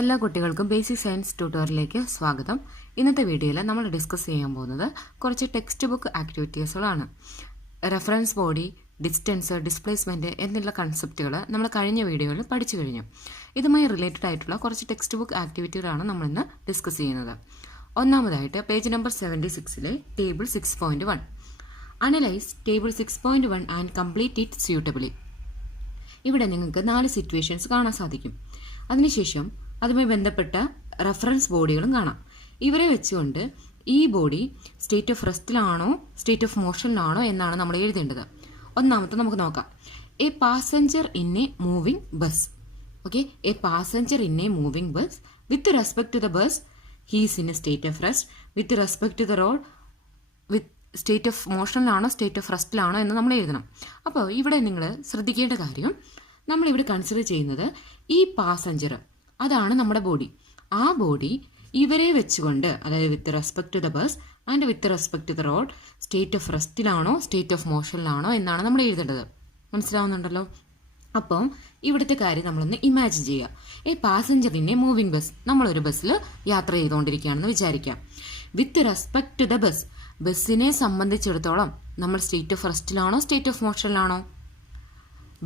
എല്ലാ കുട്ടികൾക്കും basic science ട്യൂട്ടോറിയലിലേക്ക് സ്വാഗതം. ഇന്നത്തെ വീഡിയോയിൽ നമ്മൾ ഡിസ്കസ് ചെയ്യാൻ പോകുന്നത് കുറച്ച് ടെക്സ്റ്റ് ബുക്ക് ആക്ടിവിറ്റീസുകളാണ്. റെഫറൻസ് ബോഡി, ഡിസ്റ്റൻസ്, ഡിസ്പ്ലേസ്മെൻറ്റ് എന്നുള്ള കൺസെപ്റ്റുകൾ നമ്മൾ കഴിഞ്ഞ വീഡിയോയിൽ പഠിച്ചു കഴിഞ്ഞു. ഇതുമായി റിലേറ്റഡ് ആയിട്ടുള്ള കുറച്ച് ടെക്സ്റ്റ് ബുക്ക് ആക്ടിവിറ്റികളാണ് നമ്മളിന്ന് ഡിസ്കസ് ചെയ്യുന്നത്. ഒന്നാമതായിട്ട് page number 76 table 6.1 analyse table 6.1 and complete it suitably. ഇവിടെ നിങ്ങൾക്ക് 4 സിറ്റുവേഷൻസ് കാണാൻ സാധിക്കും. അതിനുശേഷം അതുമായി ബന്ധപ്പെട്ട റെഫറൻസ് ബോഡികളും കാണാം. ഇവരെ വെച്ചുകൊണ്ട് ഈ ബോഡി സ്റ്റേറ്റ് ഓഫ് റെസ്റ്റിലാണോ സ്റ്റേറ്റ് ഓഫ് മോഷനിലാണോ എന്നാണ് നമ്മൾ എഴുതേണ്ടത്. ഒന്നാമത്തെ നമുക്ക് നോക്കാം. A passenger in a moving bus. Okay, a passenger in a moving bus with respect to the bus he's in a state of rest. With respect to the road with state of മോഷനിലാണോ state of റെസ്റ്റിലാണോ എന്ന് നമ്മൾ എഴുതണം. അപ്പോൾ ഇവിടെ നിങ്ങൾ ശ്രദ്ധിക്കേണ്ട കാര്യം, നമ്മളിവിടെ കൺസിഡർ ചെയ്യുന്നത് ഈ പാസഞ്ചർ, അതാണ് നമ്മുടെ ബോഡി. ആ ബോഡി ഇവരെ വെച്ചുകൊണ്ട്, അതായത് with respect to the bus and with respect to the road state of റെസ്റ്റിലാണോ സ്റ്റേറ്റ് ഓഫ് മോഷനിലാണോ എന്നാണ് നമ്മൾ എഴുതേണ്ടത്. മനസ്സിലാവുന്നുണ്ടല്ലോ? അപ്പം ഇവിടുത്തെ കാര്യം നമ്മളൊന്ന് ഇമാജിൻ ചെയ്യുക. ഈ പാസഞ്ചറിനെ മൂവിംഗ് ബസ്, നമ്മളൊരു ബസ്സിൽ യാത്ര ചെയ്തുകൊണ്ടിരിക്കുകയാണെന്ന് വിചാരിക്കാം. With respect to the bus, ബസ്സിനെ സംബന്ധിച്ചിടത്തോളം നമ്മൾ സ്റ്റേറ്റ് ഓഫ് റെസ്റ്റിലാണോ സ്റ്റേറ്റ് ഓഫ് മോഷനിലാണോ?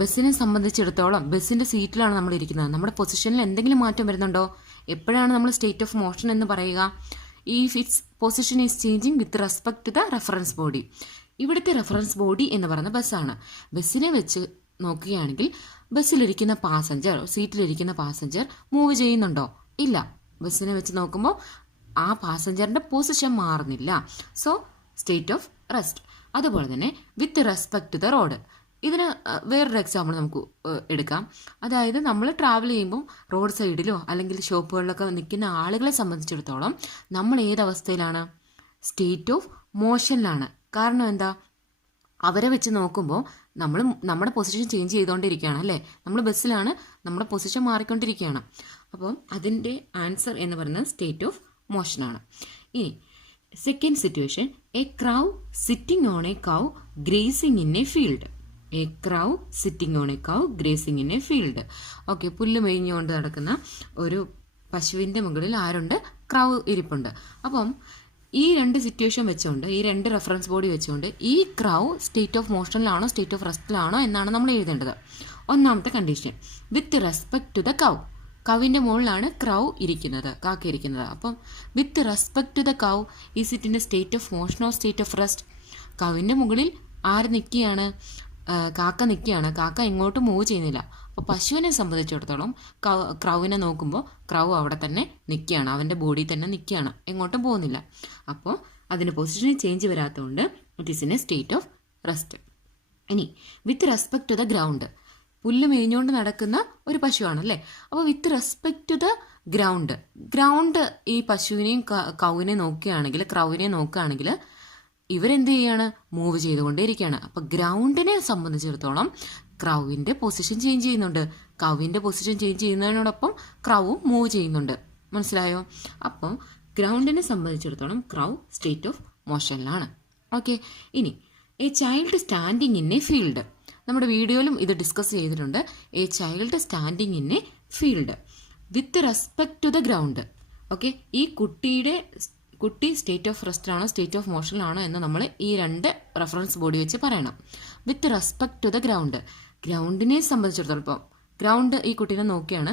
ബസ്സിനെ സംബന്ധിച്ചിടത്തോളം ബസ്സിന്റെ സീറ്റിലാണ് നമ്മൾ ഇരിക്കുന്നത്. നമ്മുടെ പൊസിഷനിൽ എന്തെങ്കിലും മാറ്റം വരുന്നുണ്ടോ? എപ്പോഴാണ് നമ്മൾ സ്റ്റേറ്റ് ഓഫ് മോഷൻ എന്ന് പറയുക? If its position is changing with respect to the reference body. ഇവിടുത്തെ റെഫറൻസ് ബോഡി എന്ന് പറയുന്ന ബസ്സാണ്. ബസ്സിനെ വെച്ച് നോക്കുകയാണെങ്കിൽ ബസ്സിലിരിക്കുന്ന പാസഞ്ചർ, സീറ്റിലിരിക്കുന്ന പാസഞ്ചർ മൂവ് ചെയ്യുന്നുണ്ടോ? ഇല്ല. ബസ്സിനെ വെച്ച് നോക്കുമ്പോൾ ആ പാസഞ്ചറിന്റെ പൊസിഷൻ മാറുന്നില്ല. So state of rest. അതുപോലെ തന്നെ with respect to the road, ഇതിന് വേറൊരു എക്സാമ്പിൾ നമുക്ക് എടുക്കാം. അതായത് നമ്മൾ ട്രാവൽ ചെയ്യുമ്പോൾ റോഡ് സൈഡിലോ അല്ലെങ്കിൽ ഷോപ്പുകളിലൊക്കെ നിൽക്കുന്ന ആളുകളെ സംബന്ധിച്ചിടത്തോളം നമ്മൾ ഏതവസ്ഥയിലാണ്? State of മോഷനിലാണ്. കാരണം എന്താ? അവരെ വെച്ച് നോക്കുമ്പോൾ നമ്മൾ നമ്മുടെ പൊസിഷൻ ചേഞ്ച് ചെയ്തുകൊണ്ടിരിക്കുകയാണ്, അല്ലേ? നമ്മൾ ബസ്സിലാണ്, നമ്മുടെ പൊസിഷൻ മാറിക്കൊണ്ടിരിക്കുകയാണ്. അപ്പം അതിൻ്റെ ആൻസർ എന്ന് പറയുന്നത് സ്റ്റേറ്റ് ഓഫ് മോഷനാണ്. ഇനി second situation, a crow sitting on a cow grazing in a field. A crow sitting on a cow grazing in a field. Okay, പുല്ല് മേഞ്ഞുകൊണ്ട് നടക്കുന്ന ഒരു പശുവിൻ്റെ മുകളിൽ ആരുണ്ട്? ക്രൗ ഇരിപ്പുണ്ട്. അപ്പം ഈ രണ്ട് സിറ്റുവേഷൻ വെച്ചുകൊണ്ട്, ഈ രണ്ട് റെഫറൻസ് ബോഡി വെച്ചുകൊണ്ട് ഈ ക്രൗ സ്റ്റേറ്റ് ഓഫ് മോഷനിലാണോ സ്റ്റേറ്റ് ഓഫ് റെസ്റ്റിലാണോ എന്നാണ് നമ്മൾ എഴുതേണ്ടത്. ഒന്നാമത്തെ condition, with respect to the cow. കൗവിൻ്റെ മുകളിലാണ് ക്രൗ ഇരിക്കുന്നത്, കാക്ക ഇരിക്കുന്നത്. അപ്പം with respect to the cow, is it in a state of motion or state of rest? കൗവിൻ്റെ മുകളിൽ ആര് നിൽക്കുകയാണ്? കാക്ക നിൽക്കുകയാണ്. കാക്ക എങ്ങോട്ടും മൂവ് ചെയ്യുന്നില്ല. അപ്പോൾ പശുവിനെ സംബന്ധിച്ചിടത്തോളം ക്രൗവിനെ നോക്കുമ്പോൾ ക്രൗ അവിടെ തന്നെ നിൽക്കുകയാണ്, അവൻ്റെ ബോഡി തന്നെ നിൽക്കുകയാണ്, എങ്ങോട്ടും പോകുന്നില്ല. അപ്പോൾ അതിൻ്റെ പൊസിഷനിൽ ചേഞ്ച് വരാത്തതുകൊണ്ട് it is in a state of rest. ഇനി with respect to the ground, പുല്ല് മേഞ്ഞുകൊണ്ട് നടക്കുന്ന ഒരു പശുവാണല്ലേ. അപ്പോൾ with respect to the ground, ground ഈ പശുവിനെയും കൗവിനെ നോക്കുകയാണെങ്കിൽ, ക്രൗവിനെ നോക്കുകയാണെങ്കിൽ ഇവരെന്ത് ചെയ്യാണ്? മൂവ് ചെയ്തുകൊണ്ടേയിരിക്കുകയാണ്. അപ്പം ഗ്രൗണ്ടിനെ സംബന്ധിച്ചിടത്തോളം ക്രൗവിൻ്റെ പൊസിഷൻ ചേഞ്ച് ചെയ്യുന്നുണ്ട്. കൗവിൻ്റെ പൊസിഷൻ ചേഞ്ച് ചെയ്യുന്നതിനോടൊപ്പം ക്രൗവും മൂവ് ചെയ്യുന്നുണ്ട്. മനസ്സിലായോ? അപ്പം ഗ്രൗണ്ടിനെ സംബന്ധിച്ചിടത്തോളം ക്രൗ സ്റ്റേറ്റ് ഓഫ് മോഷനിലാണ്. ഓക്കെ, ഇനി a child standing in a field. നമ്മുടെ വീഡിയോയിലും ഇത് ഡിസ്കസ് ചെയ്തിട്ടുണ്ട്. A child standing in a field with respect to the ground. Okay, ഈ കുട്ടി സ്റ്റേറ്റ് ഓഫ് റെസ്റ്റിലാണോ സ്റ്റേറ്റ് ഓഫ് മോഷനിലാണോ എന്ന് നമ്മൾ ഈ രണ്ട് റെഫറൻസ് ബോഡി വെച്ച് പറയണം. With respect to the ground, ഗ്രൗണ്ടിനെ സംബന്ധിച്ചിടത്തോളം ഇപ്പം ഗ്രൗണ്ട് ഈ കുട്ടീനെ നോക്കിയാണ്.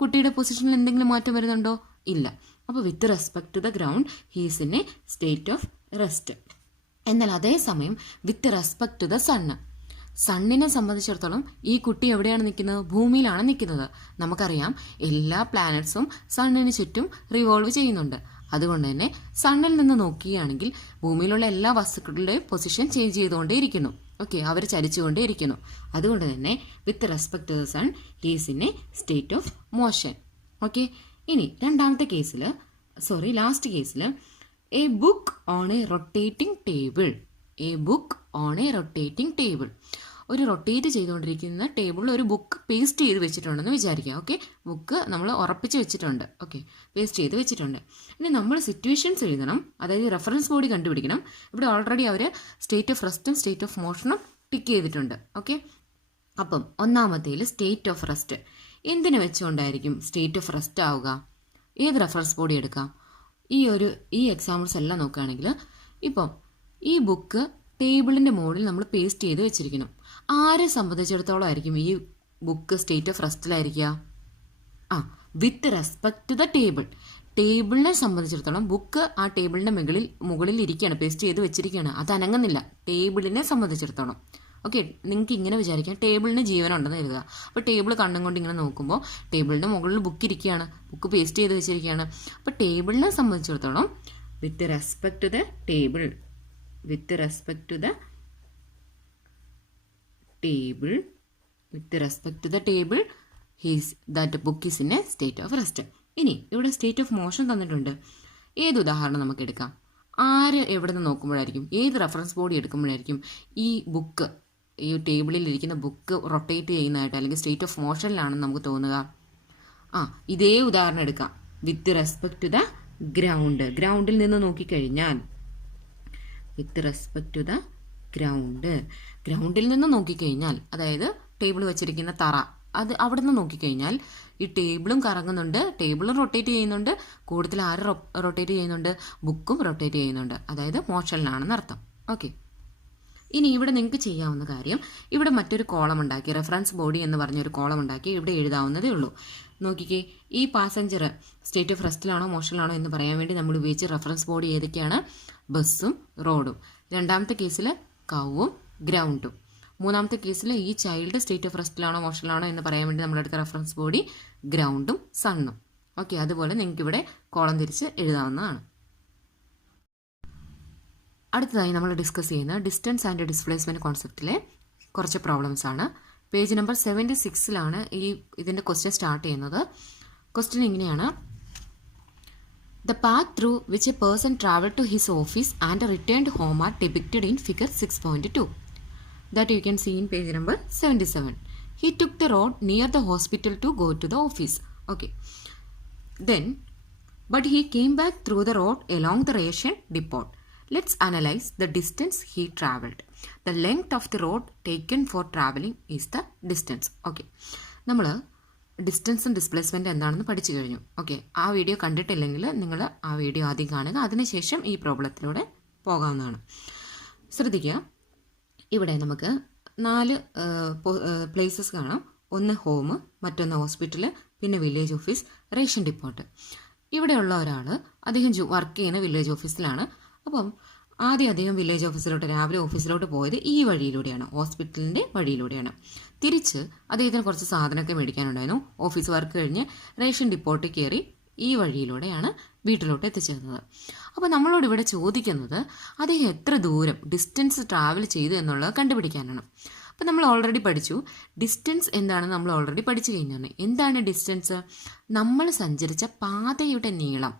കുട്ടിയുടെ പൊസിഷനിൽ എന്തെങ്കിലും മാറ്റം വരുന്നുണ്ടോ? ഇല്ല. അപ്പോൾ with respect to the ground he's in a state of rest. എന്നാൽ അതേസമയം with respect to the sun, സണ്ണിനെ സംബന്ധിച്ചിടത്തോളം ഈ കുട്ടി എവിടെയാണ് നിൽക്കുന്നത്? ഭൂമിയിലാണ് നിൽക്കുന്നത്. നമുക്കറിയാം എല്ലാ പ്ലാനറ്റ്സും സണ്ണിന് ചുറ്റും റിവോൾവ് ചെയ്യുന്നുണ്ട്. അതുകൊണ്ട് തന്നെ സണ്ണിൽ നിന്ന് നോക്കുകയാണെങ്കിൽ ഭൂമിയിലുള്ള എല്ലാ വസ്തുക്കളുടെയും പൊസിഷൻ ചേഞ്ച് ചെയ്തുകൊണ്ടേയിരിക്കുന്നു. ഓക്കെ, അവർ ചലിച്ചുകൊണ്ടേയിരിക്കുന്നു. അതുകൊണ്ട് തന്നെ with respect to the sun he's in a state of motion. Okay, ഇനി ലാസ്റ്റ് കേസിൽ a book on a rotating table. A book on a rotating table, ഒരു റൊട്ടേറ്റ് ചെയ്തുകൊണ്ടിരിക്കുന്ന ടേബിളിൽ ഒരു ബുക്ക് പേസ്റ്റ് ചെയ്ത് വെച്ചിട്ടുണ്ടെന്ന് വിചാരിക്കുക. ഓക്കെ, ബുക്ക് നമ്മൾ ഉറപ്പിച്ച് വെച്ചിട്ടുണ്ട്. ഓക്കെ, പേസ്റ്റ് ചെയ്ത് വെച്ചിട്ടുണ്ട്. ഇനി നമ്മൾ സിറ്റുവേഷൻസ് എഴുതണം, അതായത് റെഫറൻസ് ബോഡി കണ്ടുപിടിക്കണം. ഇവിടെ ഓൾറെഡി അവർ സ്റ്റേറ്റ് ഓഫ് റെസ്റ്റും സ്റ്റേറ്റ് ഓഫ് മോഷനും ടിക്ക് ചെയ്തിട്ടുണ്ട്. ഓക്കെ, അപ്പം ഒന്നാമത്തേൽ സ്റ്റേറ്റ് ഓഫ് റെസ്റ്റ്, എന്തിനു വെച്ചുകൊണ്ടായിരിക്കും സ്റ്റേറ്റ് ഓഫ് റെസ്റ്റ് ആവുക? ഏത് റെഫറൻസ് ബോഡി എടുക്കാം? ഈ എക്സാമ്പിൾസ് എല്ലാം നോക്കുകയാണെങ്കിൽ ഇപ്പം ഈ ബുക്ക് ടേബിളിൻ്റെ മുകളിൽ നമ്മൾ പേസ്റ്റ് ചെയ്ത് വെച്ചിരിക്കണം. ആരെ സംബന്ധിച്ചിടത്തോളം ആയിരിക്കും ഈ ബുക്ക് സ്റ്റേറ്റ് ഓഫ് റെസ്റ്റിലായിരിക്കുക? With respect to the table. ടേബിളിനെ സംബന്ധിച്ചിടത്തോളം ബുക്ക് ആ ടേബിളിൻ്റെ മുകളിൽ ഇരിക്കുകയാണ്, പേസ്റ്റ് ചെയ്ത് വെച്ചിരിക്കുകയാണ്, അത് അനങ്ങുന്നില്ല ടേബിളിനെ സംബന്ധിച്ചിടത്തോളം. ഓക്കെ, നിങ്ങൾക്ക് ഇങ്ങനെ വിചാരിക്കാം ടേബിളിന് ജീവനുണ്ടെന്ന് കരുതുക. അപ്പോൾ ടേബിൾ കണ്ണും കൊണ്ട് ഇങ്ങനെ നോക്കുമ്പോൾ ടേബിളിൻ്റെ മുകളിൽ ബുക്ക് ഇരിക്കുകയാണ്, ബുക്ക് പേസ്റ്റ് ചെയ്ത് വെച്ചിരിക്കുകയാണ്. അപ്പോൾ ടേബിളിനെ സംബന്ധിച്ചിടത്തോളം with respect to the table, that book is in a state of rest. ഇനി ഇവിടെ സ്റ്റേറ്റ് ഓഫ് മോഷൻ തന്നിട്ടുണ്ട്. ഏത് ഉദാഹരണം നമുക്ക് എടുക്കാം? ആര് എവിടെ നിന്ന് നോക്കുമ്പോഴായിരിക്കും, ഏത് റെഫറൻസ് ബോഡി എടുക്കുമ്പോഴായിരിക്കും ഈ ബുക്ക്, ഈ ടേബിളിൽ ഇരിക്കുന്ന ബുക്ക് റൊട്ടേറ്റ് ചെയ്യുന്നതായിട്ട് അല്ലെങ്കിൽ സ്റ്റേറ്റ് ഓഫ് മോഷനിലാണെന്ന് നമുക്ക് തോന്നുക? ഇതേ ഉദാഹരണം എടുക്കാം. വിത്ത് റെസ്പെക്ട് ടു ദ ഗ്രൗണ്ടിൽ നിന്ന് നോക്കിക്കഴിഞ്ഞാൽ, ഗ്രൗണ്ടിൽ നിന്ന് നോക്കിക്കഴിഞ്ഞാൽ, അതായത് ടേബിൾ വെച്ചിരിക്കുന്ന തറ, അത് അവിടെ നിന്ന് നോക്കിക്കഴിഞ്ഞാൽ ഈ ടേബിളും കറങ്ങുന്നുണ്ട്, ടേബിളും റൊട്ടേറ്റ് ചെയ്യുന്നുണ്ട്, കൂടുതൽ ആര് റൊട്ടേറ്റ് ചെയ്യുന്നുണ്ട്? ബുക്കും റൊട്ടേറ്റ് ചെയ്യുന്നുണ്ട്, അതായത് മോഷനിലാണെന്ന് അർത്ഥം. ഓക്കെ, ഇനി ഇവിടെ നിങ്ങൾക്ക് ചെയ്യാവുന്ന കാര്യം, ഇവിടെ മറ്റൊരു കോളം ഉണ്ടാക്കി, റെഫറൻസ് ബോഡി എന്ന് പറഞ്ഞൊരു കോളം ഉണ്ടാക്കി ഇവിടെ എഴുതാവുന്നതേ ഉള്ളൂ. നോക്കിക്കേ, ഈ പാസഞ്ചർ സ്റ്റേറ്റ് ഓഫ് റെസ്റ്റിലാണോ മോഷനിലാണോ എന്ന് പറയാൻ വേണ്ടി നമ്മൾ ഉപയോഗിച്ച റെഫറൻസ് ബോഡി ഏതൊക്കെയാണ്? ബസ്സും റോഡും. രണ്ടാമത്തെ കേസിൽ കൗവും ഗ്രൗണ്ടും. മൂന്നാമത്തെ കേസിൽ ഈ ചൈൽഡ് സ്റ്റേറ്റ് ഓഫ് റെസ്റ്റിലാണോ മോഷനിലാണോ എന്ന് പറയാൻ വേണ്ടി നമ്മളെടുത്ത റെഫറൻസ് ബോഡി ഗ്രൗണ്ടും സണ്ണും. ഓക്കെ, അതുപോലെ നിങ്ങൾക്ക് ഇവിടെ കോളം തിരിച്ച് എഴുതാവുന്നതാണ്. അടുത്തതായി നമ്മൾ ഡിസ്കസ് ചെയ്യുന്ന ഡിസ്റ്റൻസ് ആൻഡ് ഡിസ്പ്ലേസ്മെന്റ് കോൺസെപ്റ്റിലെ കുറച്ച് പ്രോബ്ലംസ് ആണ്. പേജ് നമ്പർ 76 ഇതിൻ്റെ ക്വസ്റ്റ്യൻ സ്റ്റാർട്ട് ചെയ്യുന്നത്. ക്വസ്റ്റ്യൻ ഇങ്ങനെയാണ്: The path through which a person traveled to his office and returned home are depicted in figure 6.2. That you can see in page number 77. He took the road near the hospital to go to the office. Okay. But he came back through the road along the ration depot. Let's analyze the distance he traveled. The length of the road taken for traveling is the distance. Okay. നമ്മൾ ഡിസ്റ്റൻസും ഡിസ്പ്ലേസ്മെൻറ്റും എന്താണെന്ന് പഠിച്ചു കഴിഞ്ഞു. Okay, ആ video കണ്ടിട്ടില്ലെങ്കിൽ നിങ്ങൾ ആ video ആദ്യം കാണുക, അതിനുശേഷം ഈ പ്രോബ്ലത്തിലൂടെ പോകാവുന്നതാണ്. ശ്രദ്ധിക്കുക, ഇവിടെ നമുക്ക് 4 പ്ലേസസ് കാണാം. ഒന്ന് ഹോം, മറ്റൊന്ന് ഹോസ്പിറ്റൽ, പിന്നെ വില്ലേജ് ഓഫീസ്, റേഷൻ ഡിപ്പോട്ട്. ഇവിടെയുള്ള ഒരാൾ അദ്ദേഹം വർക്ക് ചെയ്യുന്ന വില്ലേജ് ഓഫീസിലാണ്. അപ്പം ആദ്യം അദ്ദേഹം വില്ലേജ് ഓഫീസിലോട്ട് രാവിലെ ഓഫീസിലോട്ട് പോയത് ഈ വഴിയിലൂടെയാണ്, ഹോസ്പിറ്റലിൻ്റെ വഴിയിലൂടെയാണ്. തിരിച്ച് അദ്ദേഹത്തിന് കുറച്ച് സാധനമൊക്കെ മേടിക്കാനുണ്ടായിരുന്നു. ഓഫീസ് വർക്ക് കഴിഞ്ഞ് റേഷൻ ഡിപ്പോട്ടിൽ കയറി ഈ വഴിയിലൂടെയാണ് വീട്ടിലോട്ട് എത്തിച്ചേർന്നത്. അപ്പോൾ നമ്മളോട് ഇവിടെ ചോദിക്കുന്നത് അദ്ദേഹം എത്ര ദൂരം ഡിസ്റ്റൻസ് ട്രാവൽ ചെയ്തു എന്നുള്ളത് കണ്ടുപിടിക്കാനാണ്. അപ്പോൾ നമ്മൾ ഓൾറെഡി പഠിച്ചു, ഡിസ്റ്റൻസ് എന്താണെന്ന് നമ്മൾ ഓൾറെഡി പഠിച്ചു കഴിഞ്ഞാണ്. എന്താണ് ഡിസ്റ്റൻസ്? നമ്മൾ സഞ്ചരിച്ച പാതയുടെ നീളം.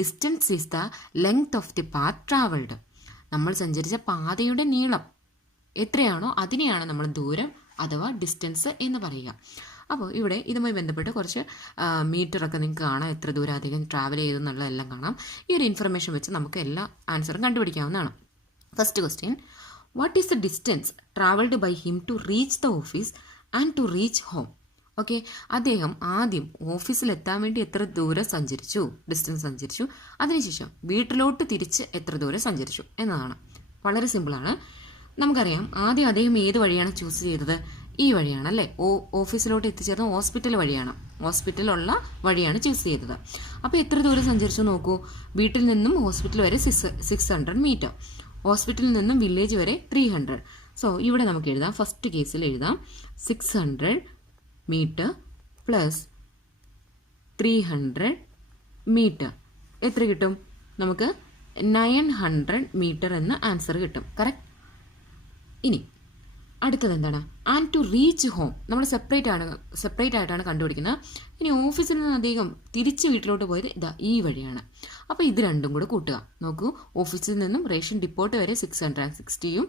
Distance is the length of the path travelled. നമ്മൾ സഞ്ചരിച്ച പാതയുടെ നീളം എത്രയാണോ അതിനെയാണ് നമ്മൾ ദൂരം അഥവാ ഡിസ്റ്റൻസ് എന്ന് പറയുക. അപ്പോൾ ഇവിടെ ഇതുമായി ബന്ധപ്പെട്ട് കുറച്ച് മീറ്ററൊക്കെ നിങ്ങൾക്ക് കാണാം, എത്ര ദൂരം അധികം ട്രാവൽ ചെയ്തെന്നുള്ളതെല്ലാം കാണാം. ഈ ഒരു ഇൻഫർമേഷൻ വെച്ച് നമുക്ക് എല്ലാ ആൻസറും കണ്ടുപിടിക്കാവുന്നതാണ്. First question: what is the distance travelled by him to reach the office and to reach home? Okay, അദ്ദേഹം ആദ്യം ഓഫീസിലെത്താൻ വേണ്ടി എത്ര ദൂരം സഞ്ചരിച്ചു, ഡിസ്റ്റൻസ് സഞ്ചരിച്ചു, അതിനുശേഷം വീട്ടിലോട്ട് തിരിച്ച് എത്ര ദൂരം സഞ്ചരിച്ചു എന്നതാണ്. വളരെ സിമ്പിളാണ്. നമുക്കറിയാം ആദ്യം അദ്ദേഹം ഏത് വഴിയാണ് ചൂസ് ചെയ്തത്? ഈ വഴിയാണ് അല്ലേ. ഓഫീസിലോട്ട് എത്തിച്ചേർന്ന ഹോസ്പിറ്റൽ വഴിയാണ്, ഹോസ്പിറ്റലുള്ള വഴിയാണ് ചൂസ് ചെയ്തത്. അപ്പോൾ എത്ര ദൂരം സഞ്ചരിച്ചു നോക്കൂ. വീട്ടിൽ നിന്നും ഹോസ്പിറ്റൽ വരെ 600 മീറ്റർ, ഹോസ്പിറ്റലിൽ നിന്നും വില്ലേജ് വരെ 300. സോ ഇവിടെ നമുക്ക് എഴുതാം, ഫസ്റ്റ് കേസിൽ എഴുതാം 600 മീറ്റർ പ്ലസ് 300 മീറ്റർ. എത്ര കിട്ടും? നമുക്ക് 900 മീറ്റർ എന്ന ആൻസർ കിട്ടും. കറക്റ്റ്. ഇനി അടുത്തത് എന്താണ്? ആൻഡ് ടു റീച്ച് ഹോം നമ്മൾ സെപ്പറേറ്റ് ആയിട്ടാണ് കണ്ടുപിടിക്കുന്നത്. ഇനി ഓഫീസിൽ നിന്ന് അദ്ദേഹം തിരിച്ച് വീട്ടിലോട്ട് പോയത് ഇതാ ഈ വഴിയാണ്. അപ്പോൾ ഇത് രണ്ടും കൂടെ കൂട്ടുക. നോക്കൂ, ഓഫീസിൽ നിന്നും റേഷൻ ഡിപ്പോട്ട് വരെ 660യും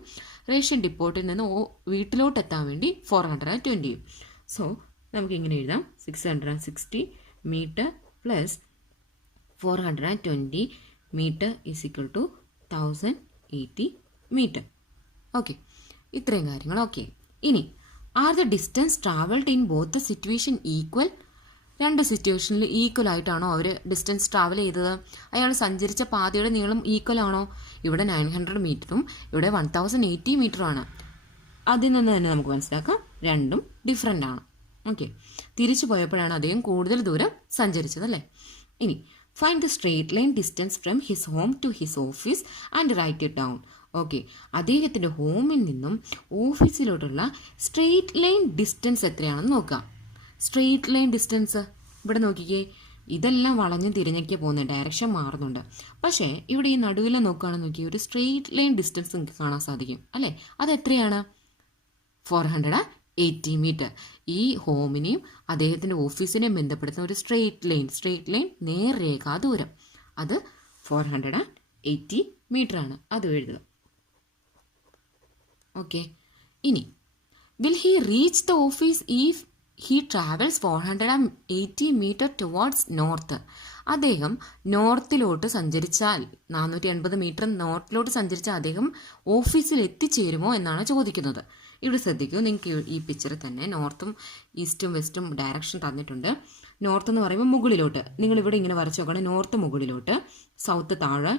റേഷൻ ഡിപ്പോട്ടിൽ നിന്ന് വീട്ടിലോട്ട് എത്താൻ വേണ്ടി 420യും. സോ നമുക്ക് ഇങ്ങനെ എഴുതാം, 660 metre plus 420 metre is equal to 1080 metre. Okay, ഇത്രയും കാര്യങ്ങൾ ഓക്കെ. ഇനി are the distance travelled in both the situation equal? രണ്ട് സിറ്റുവേഷനിൽ ഈക്വൽ ആയിട്ടാണോ അവർ ഡിസ്റ്റൻസ് ട്രാവൽ ചെയ്തത്? അയാൾ സഞ്ചരിച്ച പാതയുടെ നീളം ഈക്വൽ ആണോ? ഇവിടെ 900 മീറ്ററും ഇവിടെ 1080 മീറ്ററുമാണ്. അതിൽ നിന്ന് തന്നെ നമുക്ക് മനസ്സിലാക്കാം രണ്ടും ഡിഫറെൻ്റ് ആണ്. ഓക്കെ, തിരിച്ചു പോയപ്പോഴാണ് അദ്ദേഹം കൂടുതൽ ദൂരം സഞ്ചരിച്ചത് അല്ലേ. ഇനി find the straight line distance from his home to his office and write it down. Okay, അദ്ദേഹത്തിൻ്റെ ഹോമിൽ നിന്നും ഓഫീസിലോട്ടുള്ള സ്ട്രെയിറ്റ് ലൈൻ ഡിസ്റ്റൻസ് എത്രയാണെന്ന് നോക്കാം. സ്ട്രെയിറ്റ് ലൈൻ ഡിസ്റ്റൻസ് ഇവിടെ നോക്കിക്കേ, ഇതെല്ലാം വളഞ്ഞ് തിരിഞ്ഞൊക്കെ പോകുന്നത്, ഡയറക്ഷൻ മാറുന്നുണ്ട്. പക്ഷേ ഇവിടെ ഈ നടുവിലെ നോക്കുകയാണെന്ന് നോക്കി ഒരു സ്ട്രെയിറ്റ് ലൈൻ ഡിസ്റ്റൻസ് നിങ്ങൾക്ക് കാണാൻ സാധിക്കും അല്ലേ. അതെത്രയാണ്? 480 മീറ്റർ. ഈ ഹോമിനെയും അദ്ദേഹത്തിൻ്റെ ഓഫീസിനെയും ബന്ധപ്പെടുത്തുന്ന ഒരു സ്ട്രെയിറ്റ് ലൈൻ നേർരേഖാ ദൂരം, അത് 480 മീറ്റർ ആണ്. അത് എഴുതുക. ഓക്കെ, ഇനി will he reach the office if he travels 480 metre towards north? അദ്ദേഹം നോർത്തിലോട്ട് സഞ്ചരിച്ചാൽ 480 മീറ്റർ നോർത്തിലോട്ട് സഞ്ചരിച്ചാൽ അദ്ദേഹം ഓഫീസിൽ എത്തിച്ചേരുമോ എന്നാണ് ചോദിക്കുന്നത്. ഇവിടെ ശ്രദ്ധിക്കൂ, നിങ്ങൾക്ക് ഈ പിക്ചറിൽ തന്നെ നോർത്തും ഈസ്റ്റും വെസ്റ്റും ഡയറക്ഷൻ തന്നിട്ടുണ്ട്. നോർത്ത് എന്ന് പറയുമ്പോൾ മുകളിലോട്ട്, നിങ്ങളിവിടെ ഇങ്ങനെ വരച്ച് നോക്കണം. നോർത്ത് മുകളിലോട്ട്, സൗത്ത് താഴെ,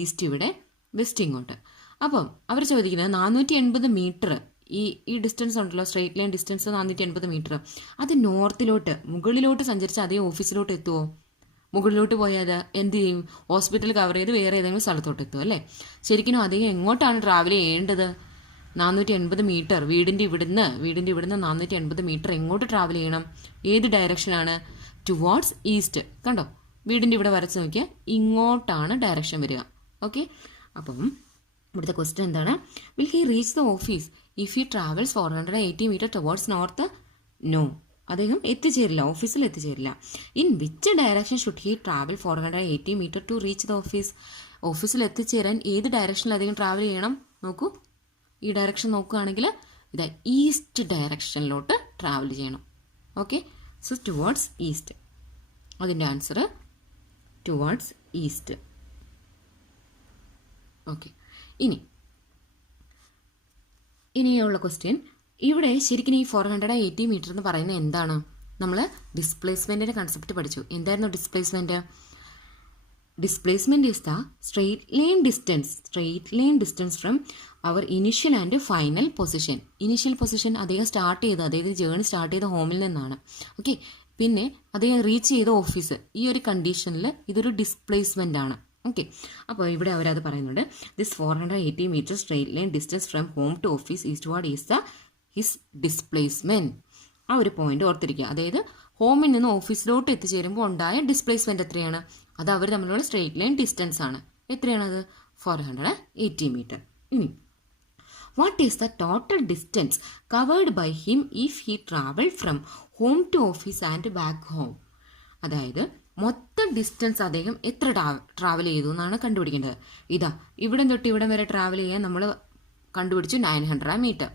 ഈസ്റ്റ് ഇവിടെ, വെസ്റ്റ് ഇങ്ങോട്ട്. അപ്പം അവർ ചോദിക്കുന്നത് 480 മീറ്റർ, ഈ ഡിസ്റ്റൻസ് ഉണ്ടല്ലോ, സ്ട്രെയിറ്റ് ലൈൻ ഡിസ്റ്റൻസ് 480 മീറ്റർ, അത് നോർത്തിലോട്ട് മുകളിലോട്ട് സഞ്ചരിച്ച് അതേ ഓഫീസിലോട്ട് എത്തുമോ? മുകളിലോട്ട് പോയാൽ എന്ത് ചെയ്യും? ഹോസ്പിറ്റൽ കവർ ചെയ്ത് വേറെ ഏതെങ്കിലും സ്ഥലത്തോട്ട് എത്തും അല്ലേ. ശരിക്കും അദ്ദേഹം എങ്ങോട്ടാണ് ട്രാവൽ ചെയ്യേണ്ടത്? 480 മീറ്റർ വീടിൻ്റെ ഇവിടുന്ന് 480 മീറ്റർ എങ്ങോട്ട് ട്രാവൽ ചെയ്യണം? ഏത് ഡയറക്ഷനാണ്? Towards east. കണ്ടോ, വീടിൻ്റെ ഇവിടെ വരച്ച് നോക്കിയാൽ ഇങ്ങോട്ടാണ് ഡയറക്ഷൻ വരിക. ഓക്കെ, അപ്പം ഇവിടുത്തെ ക്വസ്റ്റ്യൻ എന്താണ്? Will he reach the office if he travels 480 metre towards north? No, അദ്ദേഹം എത്തിച്ചേരില്ല, ഓഫീസിൽ എത്തിച്ചേരില്ല. In which direction should he travel 480 metre to reach the office? ഓഫീസിൽ എത്തിച്ചേരാൻ ഏത് ഡയറക്ഷനിൽ അദ്ദേഹം ട്രാവൽ ചെയ്യണം? നോക്കൂ, ഈ ഡയറക്ഷൻ നോക്കുകയാണെങ്കിൽ ഇത് ഈസ്റ്റ് ഡയറക്ഷനിലോട്ട് ട്രാവൽ ചെയ്യണം. Okay, so towards east. അതിൻ്റെ ആൻസർ ടുവാർഡ്സ് ഈസ്റ്റ്. ഓക്കെ, ഇനിയുള്ള ക്വസ്റ്റ്യൻ, ഇവിടെ ശരിക്കും ഈ 480 മീറ്റർ എന്ന് പറയുന്നത് എന്താണ്? നമ്മൾ ഡിസ്പ്ലേസ്മെൻറ്റിൻ്റെ കൺസെപ്റ്റ് പഠിച്ചു. എന്തായിരുന്നു displacement? Displacement is the straight line distance from അവർ initial and final position. Initial position അദ്ദേഹം ജേണി സ്റ്റാർട്ട് ചെയ്ത ഹോമിൽ നിന്നാണ്. ഓക്കെ, പിന്നെ അദ്ദേഹം റീച്ച് ചെയ്ത ഓഫീസ്. ഈ ഒരു കണ്ടീഷനിൽ ഇതൊരു ഡിസ്പ്ലേസ്മെൻ്റ് ആണ്. ഓക്കെ, അപ്പോൾ ഇവിടെ അവരത് പറയുന്നുണ്ട്. This 480 metre straight line distance from home to office eastward is the his displacement. ആ ഒരു പോയിന്റ് ഓർത്തിരിക്കുക. അതായത് ഹോമിൽ നിന്ന് ഓഫീസിലോട്ട് എത്തിച്ചേരുമ്പോൾ ഉണ്ടായ ഡിസ്പ്ലേസ്മെൻറ്റ് എത്രയാണ്? അത് അവർ തമ്മിലുള്ള സ്ട്രെയിറ്റ് ലൈൻ ഡിസ്റ്റൻസ് ആണ്. എത്രയാണത്? 480 മീറ്റർ. ഇനി what is the total distance covered by him if he travel from home to office and back home? അതായത് മൊത്തം ഡിസ്റ്റൻസ് അദ്ദേഹം എത്ര ട്രാവൽ ചെയ്തു എന്നാണ് കണ്ടുപിടിക്കേണ്ടത്. ഇവിടെ തൊട്ട് ഇവിടം വരെ ട്രാവൽ ചെയ്യാൻ നമ്മൾ കണ്ടുപിടിച്ചു 900 മീറ്റർ.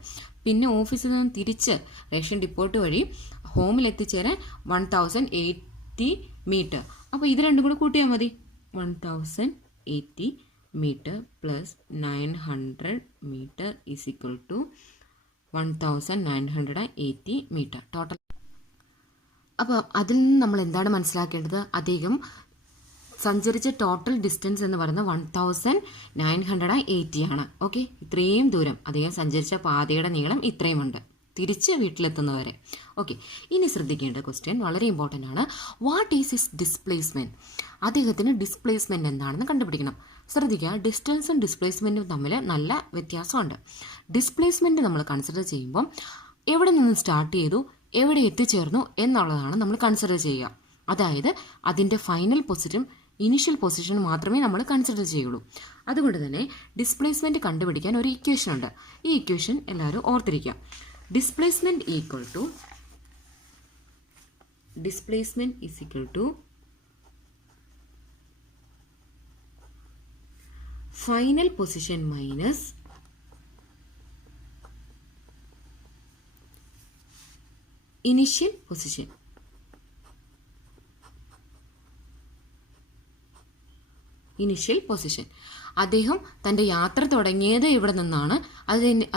പിന്നെ ഓഫീസിൽ നിന്ന് തിരിച്ച് റേഷൻ ഡിപ്പോട്ട് വഴി ഹോമിൽ എത്തിച്ചേരാൻ 1080 മീറ്റർ. അപ്പോൾ ഇത് രണ്ടും കൂടെ കൂട്ടിയാൽ മതി. 1080 metre plus 900 metre is equal to 1980 metre total. അപ്പോൾ അതിൽ നിന്ന് നമ്മൾ എന്താണ് മനസ്സിലാക്കേണ്ടത്? അദ്ദേഹം സഞ്ചരിച്ച ടോട്ടൽ ഡിസ്റ്റൻസ് എന്ന് പറയുന്നത് 1980 ആണ്. ഓക്കെ, ഇത്രയും ദൂരം അദ്ദേഹം സഞ്ചരിച്ച പാതയുടെ നീളം ഇത്രയുമുണ്ട് തിരിച്ച് വീട്ടിലെത്തുന്നവരെ. ഓക്കെ, ഇനി ശ്രദ്ധിക്കേണ്ട ക്വസ്റ്റ്യൻ വളരെ ഇമ്പോർട്ടൻ്റ് ആണ്. What is his displacement? അദ്ദേഹത്തിന് ഡിസ്പ്ലേസ്മെൻറ്റ് എന്താണെന്ന് കണ്ടുപിടിക്കണം. ശ്രദ്ധിക്കുക, ഡിസ്റ്റൻസും ഡിസ്പ്ലേസ്മെൻറ്റും തമ്മിൽ നല്ല വ്യത്യാസമുണ്ട്. ഡിസ്പ്ലേസ്മെൻറ്റ് നമ്മൾ കൺസിഡർ ചെയ്യുമ്പോൾ എവിടെ നിന്ന് സ്റ്റാർട്ട് ചെയ്തു, എവിടെ എത്തിച്ചേർന്നു എന്നുള്ളതാണ് നമ്മൾ കൺസിഡർ ചെയ്യുക. അതായത് അതിൻ്റെ ഫൈനൽ പൊസിഷനും ഇനിഷ്യൽ പൊസിഷൻ മാത്രമേ നമ്മൾ കൺസിഡർ ചെയ്യുള്ളൂ. അതുകൊണ്ട് തന്നെ ഡിസ്പ്ലേസ്മെൻറ്റ് കണ്ടുപിടിക്കാൻ ഒരു ഇക്വേഷൻ ഉണ്ട്. ഈ ഇക്വേഷൻ എല്ലാവരും ഓർത്തിരിക്കുക. Displacement is equal to final position minus initial position. അദ്ദേഹം തൻ്റെ യാത്ര തുടങ്ങിയത് ഇവിടെ നിന്നാണ്.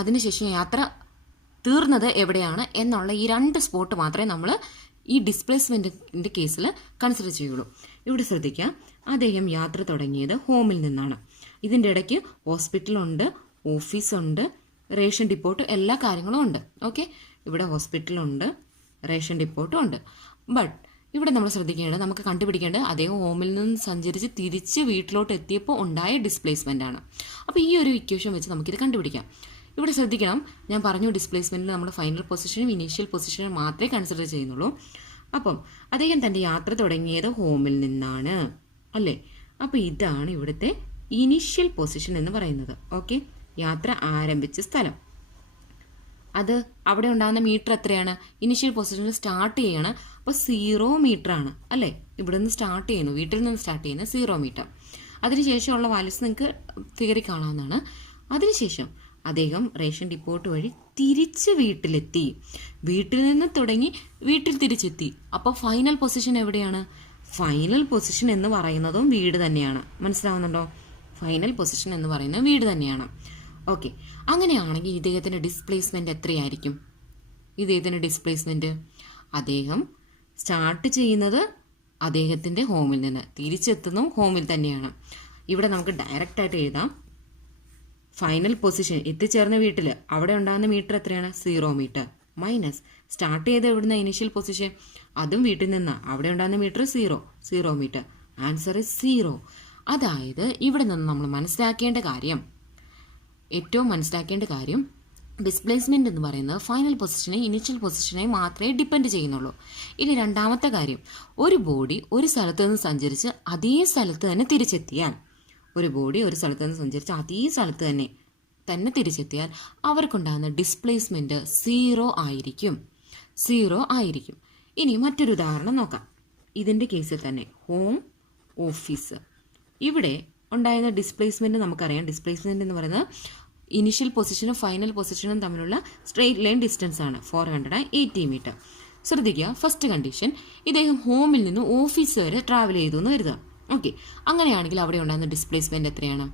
അതിനുശേഷം യാത്ര തീർന്നത് എവിടെയാണ് എന്നുള്ള ഈ 2 സ്പോട്ട് മാത്രമേ നമ്മൾ ഈ ഡിസ്പ്ലേസ്മെൻറ്റിൻ്റെ കേസിൽ കൺസിഡർ ചെയ്യുള്ളൂ. ഇവിടെ ശ്രദ്ധിക്കുക, അദ്ദേഹം യാത്ര തുടങ്ങിയത് ഹോമിൽ നിന്നാണ്. ഇതിൻ്റെ ഇടയ്ക്ക് ഹോസ്പിറ്റലുണ്ട്, ഓഫീസുണ്ട്, റേഷൻ ഡിപ്പോട്ട്, എല്ലാ കാര്യങ്ങളും ഉണ്ട്. ഓക്കെ, ഇവിടെ ഹോസ്പിറ്റലുണ്ട്, റേഷൻ ഡിപ്പോട്ടും ഉണ്ട്. ബട്ട് ഇവിടെ നമ്മൾ ശ്രദ്ധിക്കേണ്ടത്, നമുക്ക് കണ്ടുപിടിക്കേണ്ടത് അദ്ദേഹം ഹോമിൽ നിന്ന് സഞ്ചരിച്ച് തിരിച്ച് വീട്ടിലോട്ട് എത്തിയപ്പോൾ ഉണ്ടായ ഡിസ്പ്ലേസ്മെൻ്റ് ആണ്. അപ്പോൾ ഈ ഒരു ഇക്വേഷൻ വെച്ച് നമുക്കിത് കണ്ടുപിടിക്കാം. ഇവിടെ ശ്രദ്ധിക്കണം, ഞാൻ പറഞ്ഞു ഡിസ്പ്ലേസ്മെൻറ്റിൽ നമ്മൾ ഫൈനൽ പൊസിഷനും ഇനീഷ്യൽ പൊസിഷനും മാത്രമേ കൺസിഡർ ചെയ്യുന്നുള്ളൂ. അപ്പം അദ്ദേഹം തൻ്റെ യാത്ര തുടങ്ങിയത് ഹോമിൽ നിന്നാണ് അല്ലേ. അപ്പോൾ ഇതാണ് ഇവിടുത്തെ ഇനീഷ്യൽ പൊസിഷൻ എന്ന് പറയുന്നത്. ഓക്കെ, യാത്ര ആരംഭിച്ച സ്ഥലം. അത് അവിടെ ഉണ്ടാകുന്ന മീറ്റർ എത്രയാണ്? ഇനിഷ്യൽ പൊസിഷനിൽ സ്റ്റാർട്ട് ചെയ്യണം. അപ്പോൾ 0 മീറ്റർ ആണ് അല്ലേ. ഇവിടെ നിന്ന് സ്റ്റാർട്ട് ചെയ്യുന്നു, വീട്ടിൽ നിന്ന് സ്റ്റാർട്ട് ചെയ്യുന്നത് 0 മീറ്റർ. അതിനുശേഷമുള്ള വാല്യൂസ് നിങ്ങൾക്ക് ഫിഗറിൽ കാണാവുന്നതാണ്. അതിനുശേഷം അദ്ദേഹം റേഷൻ ഡിപ്പോട്ട് വഴി തിരിച്ച് വീട്ടിലെത്തി. വീട്ടിൽ നിന്ന് തുടങ്ങി വീട്ടിൽ തിരിച്ചെത്തി. അപ്പോൾ ഫൈനൽ പൊസിഷൻ എവിടെയാണ്? ഫൈനൽ പൊസിഷൻ എന്ന് പറയുന്നതും വീട് തന്നെയാണ്. മനസ്സിലാവുന്നുണ്ടോ? ഫൈനൽ പൊസിഷൻ എന്ന് പറയുന്നത് വീട് തന്നെയാണ്. ഓക്കെ, അങ്ങനെയാണെങ്കിൽ ഇദ്ദേഹത്തിൻ്റെ ഡിസ്പ്ലേസ്മെൻറ്റ് എത്രയായിരിക്കും? ഇദ്ദേഹത്തിൻ്റെ ഡിസ്പ്ലേസ്മെൻറ്റ്, അദ്ദേഹം സ്റ്റാർട്ട് ചെയ്യുന്നത് അദ്ദേഹത്തിൻ്റെ ഹോമിൽ നിന്ന്, തിരിച്ചെത്തുന്നു ഹോമിൽ തന്നെയാണ്. ഇവിടെ നമുക്ക് ഡയറക്റ്റായിട്ട് എഴുതാം. ഫൈനൽ പൊസിഷൻ എത്തിച്ചേർന്ന വീട്ടിൽ അവിടെ ഉണ്ടാകുന്ന മീറ്റർ എത്രയാണ്? 0 മീറ്റർ. മൈനസ് സ്റ്റാർട്ട് ചെയ്ത ഇവിടുന്ന് ഇനിഷ്യൽ പൊസിഷൻ, അതും വീട്ടിൽ നിന്നാണ്, അവിടെ ഉണ്ടാകുന്ന മീറ്റർ 0 മീറ്റർ. Answer is 0. അതായത് ഇവിടെ നിന്ന് നമ്മൾ ഏറ്റവും മനസ്സിലാക്കേണ്ട കാര്യം ഡിസ്പ്ലേസ്മെൻറ്റ് എന്ന് പറയുന്നത് ഫൈനൽ പൊസിഷനെ ഇനിഷ്യൽ പൊസിഷനെ മാത്രമേ ഡിപ്പെൻഡ് ചെയ്യുന്നുള്ളൂ. ഇനി രണ്ടാമത്തെ കാര്യം, ഒരു ബോഡി ഒരു സ്ഥലത്ത് നിന്ന് സഞ്ചരിച്ച് അതേ സ്ഥലത്ത് തന്നെ തിരിച്ചെത്തിയാൽ, ഒരു ബോഡി ഒരു സ്ഥലത്ത് നിന്ന് സഞ്ചരിച്ച് അതേ സ്ഥലത്ത് തന്നെ തിരിച്ചെത്തിയാൽ അവർക്കുണ്ടാകുന്ന ഡിസ്പ്ലേസ്മെൻറ്റ് 0 ആയിരിക്കും. ഇനി മറ്റൊരു ഉദാഹരണം നോക്കാം. ഇതിൻ്റെ കേസിൽ തന്നെ ഹോം, ഓഫീസ്, ഇവിടെ ഉണ്ടായിരുന്ന ഡിസ്പ്ലേസ്മെൻറ്റ് നമുക്കറിയാം. ഡിസ്പ്ലേസ്മെൻറ്റ് എന്ന് പറയുന്നത് ഇനിഷ്യൽ പൊസിഷനും ഫൈനൽ പൊസിഷനും തമ്മിലുള്ള സ്ട്രെയിറ്റ് ലൈൻ ഡിസ്റ്റൻസ് ആണ്, 480 മീറ്റർ. ശ്രദ്ധിക്കുക, ഫസ്റ്റ് കണ്ടീഷൻ, ഇദ്ദേഹം ഹോമിൽ നിന്ന് ഓഫീസ് വരെ ട്രാവൽ ചെയ്തു എന്ന് കരുതുക. ഓക്കെ, അങ്ങനെയാണെങ്കിൽ അവിടെ ഉണ്ടാകുന്ന ഡിസ്പ്ലേസ്മെൻറ്റ് എത്രയാണ്?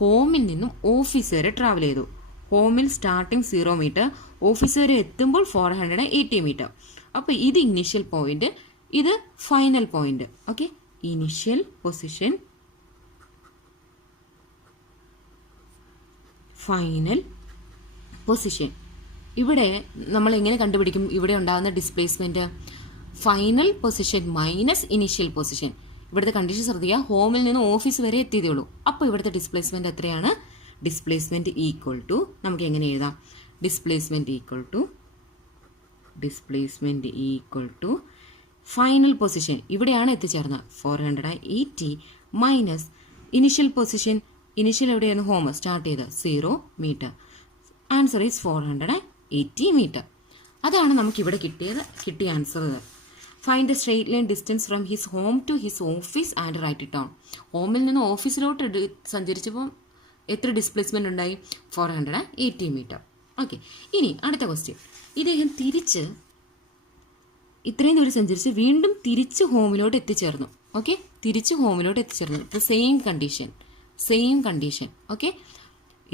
ഹോമിൽ നിന്നും ഓഫീസ് വരെ ട്രാവൽ ചെയ്തു. ഹോമിൽ സ്റ്റാർട്ടിങ് 0 മീറ്റർ, ഓഫീസ് വരെ എത്തുമ്പോൾ 480 മീറ്റർ. അപ്പോൾ ഇത് ഇനിഷ്യൽ പോയിന്റ്, ഇത് final point. Okay, initial position, final position. ഇവിടെ നമ്മൾ എങ്ങനെ കണ്ടുപിടിക്കും ഇവിടെ ഉണ്ടാകുന്ന displacement? Final position minus initial position. ഇവിടുത്തെ കണ്ടീഷൻ ശ്രദ്ധിക്കുക, ഹോമിൽ നിന്ന് ഓഫീസ് വരെ എത്തിയതേ ഉള്ളൂ. അപ്പോൾ ഇവിടുത്തെ ഡിസ്പ്ലേസ്മെൻറ്റ് എത്രയാണ്? ഡിസ്പ്ലേസ്മെൻറ്റ് ഈക്വൽ ടു, നമുക്ക് എങ്ങനെ എഴുതാം? Displacement equal to final position, ഇവിടെയാണ് എത്തിച്ചേർന്നത് 480 മൈനസ് ഇനിഷ്യൽ പൊസിഷൻ, ഇനിഷ്യൽ എവിടെയാണ്? ഹോം സ്റ്റാർട്ട് ചെയ്ത് 0 മീറ്റർ. Answer is 480 metre. അതാണ് നമുക്കിവിടെ കിട്ടിയ answer. Find the straight line distance from his home to his office and write it down. ഹോമിൽ നിന്ന് ഓഫീസിലോട്ട് സഞ്ചരിച്ചപ്പോൾ എത്ര ഡിസ്പ്ലേസ്മെൻറ്റ് ഉണ്ടായി? 480 മീറ്റർ. ഓക്കെ, ഇനി അടുത്ത ക്വസ്റ്റ്യൻ. ഇദ്ദേഹം ഇത്രയും ദൂരം സഞ്ചരിച്ച് വീണ്ടും തിരിച്ച് ഹോമിലോട്ട് എത്തിച്ചേർന്നു. ഓക്കെ, തിരിച്ച് ഹോമിലോട്ട് എത്തിച്ചേർന്നു. ഇപ്പോൾ സെയിം കണ്ടീഷൻ. ഓക്കെ,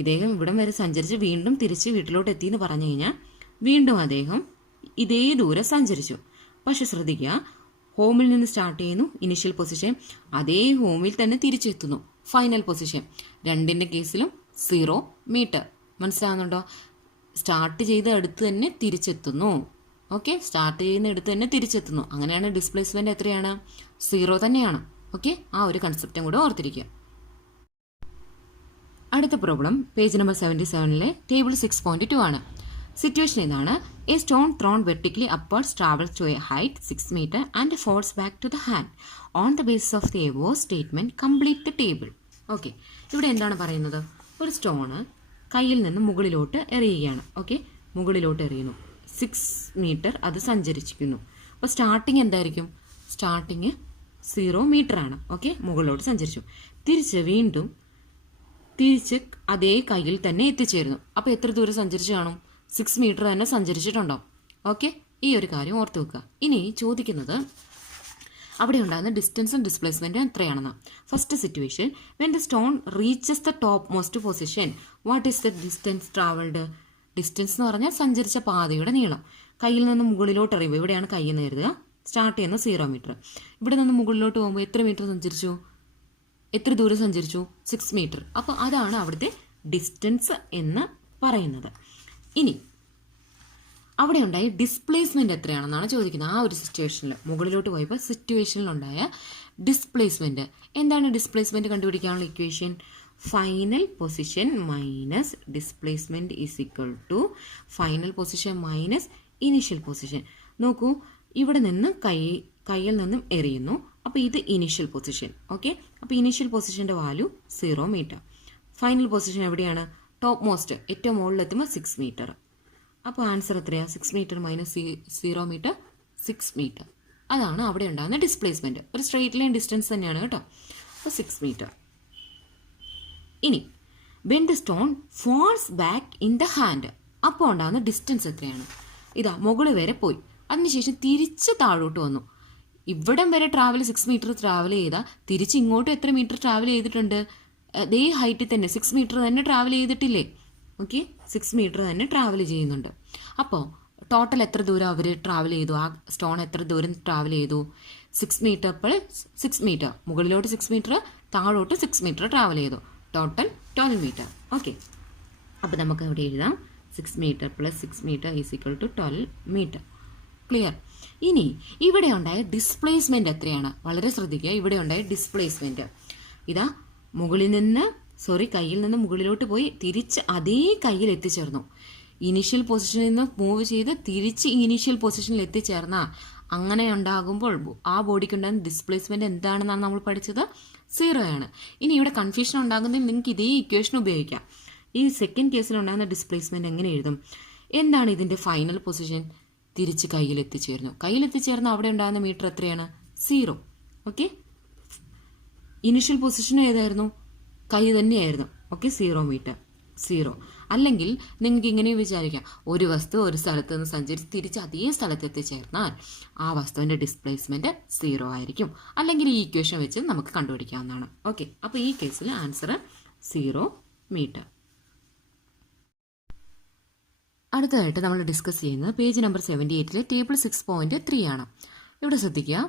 ഇദ്ദേഹം ഇവിടം വരെ സഞ്ചരിച്ച് വീണ്ടും തിരിച്ച് വീട്ടിലോട്ട് എത്തി എന്ന് പറഞ്ഞു കഴിഞ്ഞാൽ വീണ്ടും അദ്ദേഹം ഇതേ ദൂരം സഞ്ചരിച്ചു. പക്ഷെ ശ്രദ്ധിക്കുക, ഹോമിൽ നിന്ന് സ്റ്റാർട്ട് ചെയ്യുന്നു ഇനിഷ്യൽ പൊസിഷൻ, അതേ ഹോമിൽ തന്നെ തിരിച്ചെത്തുന്നു ഫൈനൽ പൊസിഷൻ. രണ്ടിൻ്റെ കേസിലും 0 മീറ്റർ. മനസ്സിലാകുന്നുണ്ടോ? സ്റ്റാർട്ട് ചെയ്ത അടുത്ത് തന്നെ തിരിച്ചെത്തുന്നു. ഓക്കെ, സ്റ്റാർട്ട് ചെയ്യുന്ന അടുത്ത് തന്നെ തിരിച്ചെത്തുന്നു. അങ്ങനെയാണ് ഡിസ്പ്ലേസ്മെൻറ്റ് എത്രയാണ്? 0 തന്നെയാണ്. ഓക്കെ, ആ ഒരു കൺസെപ്റ്റും കൂടെ ഓർത്തിരിക്കുക. അടുത്ത പ്രോബ്ലം പേജ് നമ്പർ 77 ടേബിൾ 6.2 ആണ്. സിറ്റുവേഷൻ ഇതാണ്: a stone thrown vertically upwards travels to a height 6 metre and falls back to the hand. On the basis of the above statement complete the table. Okay, ഇവിടെ എന്താണ് പറയുന്നത്? ഒരു stone കയ്യിൽ നിന്ന് മുകളിലോട്ട് എറിയുകയാണ്. Okay, മുകളിലോട്ട് എറിയുന്നു, 6 മീറ്റർ അത് സഞ്ചരിച്ചിരിക്കുന്നു. അപ്പോൾ സ്റ്റാർട്ടിങ് എന്തായിരിക്കും? സ്റ്റാർട്ടിങ് 0 മീറ്റർ ആണ്. ഓക്കെ, മുകളിലോട്ട് സഞ്ചരിച്ചു, വീണ്ടും തിരിച്ച് അതേ കയ്യിൽ തന്നെ എത്തിച്ചേരുന്നു. അപ്പോൾ എത്ര ദൂരം സഞ്ചരിച്ചു കാണും? 6 മീറ്റർ തന്നെ സഞ്ചരിച്ചിട്ടുണ്ടാവും. ഓക്കെ, ഈ ഒരു കാര്യം ഓർത്ത് വെക്കുക. ഇനി ചോദിക്കുന്നത് അവിടെ ഉണ്ടാകുന്ന ഡിസ്റ്റൻസും ഡിസ്പ്ലേസ്മെൻറ്റും എത്രയാണെന്ന്. First situation, when the stone reaches the top most position, what is the distance travelled? Distance എന്ന് പറഞ്ഞാൽ സഞ്ചരിച്ച പാതയുടെ നീളം. കയ്യിൽ നിന്ന് മുകളിലോട്ട് എറിയുമ്പോൾ ഇവിടെയാണ് കയ്യെന്ന് കരുതുക, സ്റ്റാർട്ട് ചെയ്യുന്ന 0 മീറ്റർ. ഇവിടെ നിന്ന് മുകളിലോട്ട് പോകുമ്പോൾ എത്ര മീറ്റർ സഞ്ചരിച്ചു, എത്ര ദൂരം സഞ്ചരിച്ചു, 6 മീറ്റർ. അപ്പോൾ അതാണ് അവിടുത്തെ ഡിസ്റ്റൻസ് എന്ന് പറയുന്നത്. ഇനി അവിടെ ഉണ്ടായ ഡിസ്പ്ലേസ്മെൻറ്റ് എത്രയാണെന്നാണ് ചോദിക്കുന്നത്. ആ ഒരു സിറ്റുവേഷനിൽ മുകളിലോട്ട് പോയപ്പോൾ സിറ്റുവേഷനിലുണ്ടായ ഡിസ്പ്ലേസ്മെൻറ്റ് എന്താണ്? ഡിസ്പ്ലേസ്മെൻറ്റ് കണ്ടുപിടിക്കാനുള്ള equation final position minus displacement is equal to final position minus initial position. നോക്കൂ, ഇവിടെ നിന്ന് കയ്യിൽ നിന്നും എറിയുന്നു. അപ്പോൾ ഇത് ഇനീഷ്യൽ പൊസിഷൻ. ഓക്കെ, അപ്പോൾ ഇനീഷ്യൽ പൊസിഷൻ്റെ വാല്യൂ 0 മീറ്റർ. ഫൈനൽ പൊസിഷൻ എവിടെയാണ്? ടോപ്പ് മോസ്റ്റ്, ഏറ്റവും മുകളിലെത്തുമ്പോൾ 6 മീറ്റർ. അപ്പോൾ ആൻസർ എത്രയാണ്? 6 മീറ്റർ മൈനസ് 0 മീറ്റർ, 6 മീറ്റർ. അതാണ് അവിടെ ഉണ്ടാകുന്ന ഡിസ്പ്ലേസ്മെൻറ്റ്. ഒരു സ്ട്രെയിറ്റ് ലൈൻ ഡിസ്റ്റൻസ് തന്നെയാണ് കേട്ടോ. അപ്പോൾ 6 മീറ്റർ. ഇനി when the stone falls back in the hand, അപ്പോൾ ഉണ്ടാകുന്ന ഡിസ്റ്റൻസ് എത്രയാണ്? ഇതാ മുകളിൽ വരെ പോയി, അതിനുശേഷം തിരിച്ച് താഴോട്ട് വന്നു. ഇവിടം വരെ 6 മീറ്റർ ട്രാവൽ ചെയ്താൽ തിരിച്ച് ഇങ്ങോട്ട് എത്ര മീറ്റർ ട്രാവൽ ചെയ്തിട്ടുണ്ട്? അതേ ഹൈറ്റിൽ തന്നെ 6 മീറ്റർ തന്നെ ട്രാവൽ ചെയ്തിട്ടില്ലേ? ഓക്കെ, 6 മീറ്റർ തന്നെ ട്രാവൽ ചെയ്യുന്നുണ്ട്. അപ്പോൾ ടോട്ടൽ എത്ര ദൂരം അവർ ട്രാവൽ ചെയ്തു? ആ സ്റ്റോൺ എത്ര ദൂരം ട്രാവൽ ചെയ്തു? 6 മീറ്റർ പ്ലസ് 6 മീറ്റർ, മുകളിലോട്ട് 6 മീറ്റർ, താഴോട്ട് 6 മീറ്റർ ട്രാവൽ ചെയ്തു. Total 12 metre. ഓക്കെ, അപ്പോൾ നമുക്ക് അവിടെ എഴുതാം 6 metre plus 6 metre is equal to 12 metre. Clear? ഇനി ഇവിടെ ഉണ്ടായ ഡിസ്പ്ലേസ്മെൻറ്റ് എത്രയാണ്? വളരെ ശ്രദ്ധിക്കുക. ഇവിടെ ഉണ്ടായ ഡിസ്പ്ലേസ്മെൻറ്റ് ഇതാ കയ്യിൽ നിന്ന് മുകളിലോട്ട് പോയി തിരിച്ച് അതേ കയ്യിൽ എത്തിച്ചേർന്നു. ഇനീഷ്യൽ പൊസിഷനിൽ നിന്ന് മൂവ് ചെയ്ത് തിരിച്ച് ഇനീഷ്യൽ പൊസിഷനിൽ എത്തിച്ചേർന്ന അങ്ങനെ ഉണ്ടാകുമ്പോൾ ആ ബോഡിക്ക് ഉണ്ടാകുന്ന ഡിസ്പ്ലേസ്മെൻറ്റ് എന്താണെന്നാണ് നമ്മൾ പഠിച്ചത്? 0 ആണ്. ഇനി ഇവിടെ കൺഫ്യൂഷൻ ഉണ്ടാകുന്നതിൽ നിങ്ങൾക്ക് ഇതേ ഇക്വേഷൻ ഉപയോഗിക്കാം. ഈ സെക്കൻഡ് കേസിൽ ഉണ്ടാകുന്ന ഡിസ്പ്ലേസ്മെൻറ്റ് എങ്ങനെ എഴുതും? എന്താണ് ഇതിൻ്റെ ഫൈനൽ പൊസിഷൻ? തിരിച്ച് കയ്യിലെത്തിച്ചേർന്ന് അവിടെ ഉണ്ടാകുന്ന മീറ്റർ എത്രയാണ്? 0. ഓക്കെ, ഇനിഷ്യൽ പൊസിഷൻ ഏതായിരുന്നു? കൈ തന്നെയായിരുന്നു. Okay, 0 metre, 0. അല്ലെങ്കിൽ നിങ്ങൾക്ക് ഇങ്ങനെ വിചാരിക്കാം, ഒരു വസ്തു ഒരു സ്ഥലത്ത് നിന്ന് സഞ്ചരിച്ച് തിരിച്ച് അതേ സ്ഥലത്ത് എത്തിച്ചേർന്നാൽ ആ വസ്തുവിൻ്റെ ഡിസ്പ്ലേസ്മെൻറ്റ് 0 ആയിരിക്കും. അല്ലെങ്കിൽ ഈ ഇക്വേഷൻ വെച്ച് നമുക്ക് കണ്ടുപിടിക്കാവുന്നതാണ്. ഓക്കെ, അപ്പോൾ ഈ കേസിൽ ആൻസർ 0 മീറ്റർ. അടുത്തതായിട്ട് നമ്മൾ ഡിസ്കസ് ചെയ്യുന്നത് പേജ് നമ്പർ 78 ടേബിൾ 6.3 ആണ്. ഇവിടെ ശ്രദ്ധിക്കുക,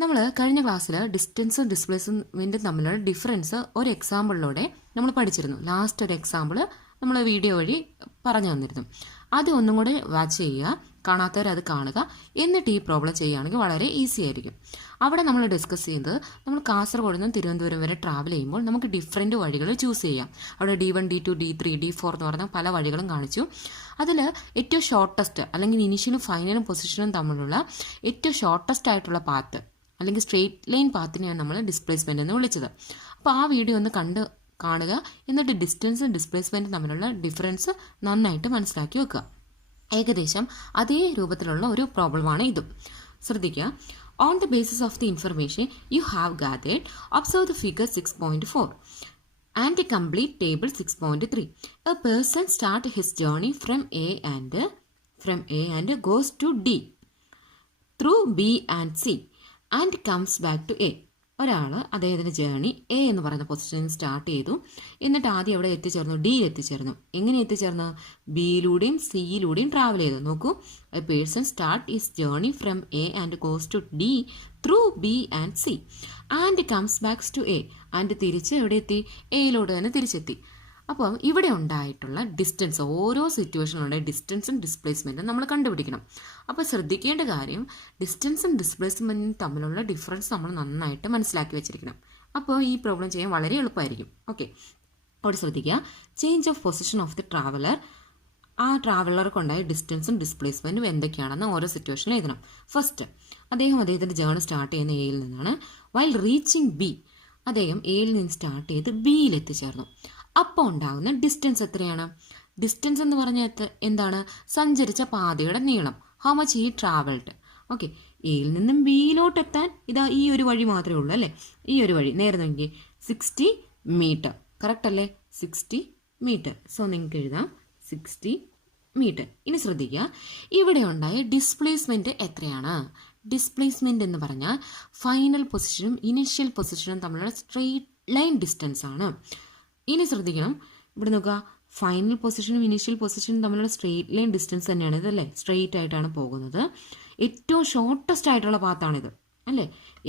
നമ്മൾ കഴിഞ്ഞ ക്ലാസ്സിൽ ഡിസ്റ്റൻസും ഡിസ്പ്ലേസ്മെൻറ്റും തമ്മിലുള്ള ഡിഫറൻസ് ഒരു എക്സാമ്പിളിലൂടെ നമ്മൾ പഠിച്ചിരുന്നു. ലാസ്റ്റ് ഒരു എക്സാമ്പിൾ നമ്മൾ വീഡിയോ വഴി പറഞ്ഞു തന്നിരുന്നു. അത് ഒന്നും കൂടെ വാച്ച് ചെയ്യുക, കാണാത്തവർ അത് കാണുക, എന്നിട്ട് ഈ പ്രോബ്ലം ചെയ്യുകയാണെങ്കിൽ വളരെ ഈസി ആയിരിക്കും. അവിടെ നമ്മൾ ഡിസ്കസ് ചെയ്യുന്നത്, നമ്മൾ കാസർഗോഡ് നിന്ന് തിരുവനന്തപുരം വരെ ട്രാവൽ ചെയ്യുമ്പോൾ നമുക്ക് ഡിഫറെൻറ്റ് വഴികൾ ചൂസ് ചെയ്യാം. അവിടെ D1, D2, D3, D4 എന്ന് പറഞ്ഞ പല വഴികളും കാണിച്ചു. അതിൽ ഏറ്റവും ഷോർട്ടസ്റ്റ് അല്ലെങ്കിൽ ഇനീഷ്യലും ഫൈനലും പൊസിഷനും തമ്മിലുള്ള ഏറ്റവും ഷോർട്ടസ്റ്റ് ആയിട്ടുള്ള പാത്ത് അല്ലെങ്കിൽ സ്ട്രെയിറ്റ് ലൈൻ പാത്തിനെയാണ് നമ്മൾ ഡിസ്പ്ലേസ്മെൻ്റ് എന്ന് വിളിച്ചത്. അപ്പോൾ ആ വീഡിയോ ഒന്ന് കാണുക, എന്നിട്ട് ഡിസ്റ്റൻസും ഡിസ്പ്ലേസ്മെൻറ്റും തമ്മിലുള്ള ഡിഫറൻസ് നന്നായിട്ട് മനസ്സിലാക്കി വെക്കുക. ഏകദേശം അതേ രൂപത്തിലുള്ള ഒരു പ്രോബ്ലമാണ് ഇതും. ശ്രദ്ധിക്കുക. On the basis of the information you have gathered, observe the figure 6.4 and complete table 6.3. A person starts his journey from A and goes to D through B and C and comes back to A. ഒരാൾ അദ്ദേഹത്തിൻ്റെ journey A എന്ന് പറയുന്ന പൊസിഷനിൽ start ചെയ്തു, എന്നിട്ട് ആദ്യം എവിടെ എത്തിച്ചേർന്നു? ഡിയിൽ എത്തിച്ചേർന്നു. എങ്ങനെ എത്തിച്ചേർന്നു? ബിയിലൂടെയും സിയിലൂടെയും ട്രാവൽ ചെയ്തു. നോക്കൂ, a person start is journey from A and goes to D through B and C and comes backs to A and തിരിച്ച് എവിടെ എത്തി? എയിലോട്ട് തന്നെ തിരിച്ചെത്തി. അപ്പം ഇവിടെ ഉണ്ടായിട്ടുള്ള ഡിസ്റ്റൻസ്, ഓരോ സിറ്റുവേഷനിലുണ്ടായ ഡിസ്റ്റൻസും ഡിസ്പ്ലേസ്മെൻറ്റും നമ്മൾ കണ്ടുപിടിക്കണം. അപ്പോൾ ശ്രദ്ധിക്കേണ്ട കാര്യം, ഡിസ്റ്റൻസും ഡിസ്പ്ലേസ്മെൻറ്റും തമ്മിലുള്ള ഡിഫറൻസ് നമ്മൾ നന്നായിട്ട് മനസ്സിലാക്കി വെച്ചിരിക്കണം. അപ്പോൾ ഈ പ്രോബ്ലം ചെയ്യാൻ വളരെ എളുപ്പമായിരിക്കും. ഓക്കെ, അവിടെ ശ്രദ്ധിക്കുക. Change of position of the traveller, ആ ട്രാവലർക്കുണ്ടായ ഡിസ്റ്റൻസും ഡിസ്പ്ലേസ്മെൻറ്റും എന്തൊക്കെയാണെന്ന് ഓരോ സിറ്റുവേഷനിൽ എഴുതണം. ഫസ്റ്റ്, അദ്ദേഹത്തിൻ്റെ ജേർണി സ്റ്റാർട്ട് ചെയ്യുന്ന എയിൽ നിന്നാണ്. വൈൽ റീച്ചിങ് ബി, അദ്ദേഹം എയിൽ നിന്ന് സ്റ്റാർട്ട് ചെയ്ത് ബിയിൽ എത്തിച്ചേർന്നു. അപ്പോൾ ഉണ്ടാകുന്ന ഡിസ്റ്റൻസ് എത്രയാണ്? ഡിസ്റ്റൻസ് എന്ന് പറഞ്ഞാൽ എന്താണ്? സഞ്ചരിച്ച പാതയുടെ നീളം. How much he travelled. Okay, എയിൽ നിന്നും ബിയിലോട്ട് എത്താൻ ഇതാ ഈ ഒരു വഴി മാത്രമേ ഉള്ളൂ അല്ലേ? ഈ ഒരു വഴി നേരെ നോക്കി 60 മീറ്റർ. കറക്റ്റ് അല്ലേ? 60 മീറ്റർ. സോ നിങ്ങൾക്ക് എഴുതാം 60 മീറ്റർ. ഇനി ശ്രദ്ധിക്കുക, ഇവിടെ ഉണ്ടായ ഡിസ്പ്ലേസ്മെൻറ്റ് എത്രയാണ്? ഡിസ്പ്ലേസ്മെൻറ്റ് എന്ന് പറഞ്ഞാൽ ഫൈനൽ പൊസിഷനും ഇനീഷ്യൽ പൊസിഷനും തമ്മിലുള്ള സ്ട്രെയിറ്റ് ലൈൻ ഡിസ്റ്റൻസ് ആണ്. ഇനി ശ്രദ്ധിക്കണം, ഇവിടെ നോക്കുക, ഫൈനൽ പൊസിഷനും ഇനീഷ്യൽ പൊസിഷനും തമ്മിലുള്ള സ്ട്രെയിറ്റ് ലൈൻ ഡിസ്റ്റൻസ് തന്നെയാണ് ഇതല്ലേ, സ്ട്രെയിറ്റ് ആയിട്ടാണ് പോകുന്നത്. ഏറ്റവും ഷോർട്ടസ്റ്റ് ആയിട്ടുള്ള പാത്താണിത് അല്ലേ,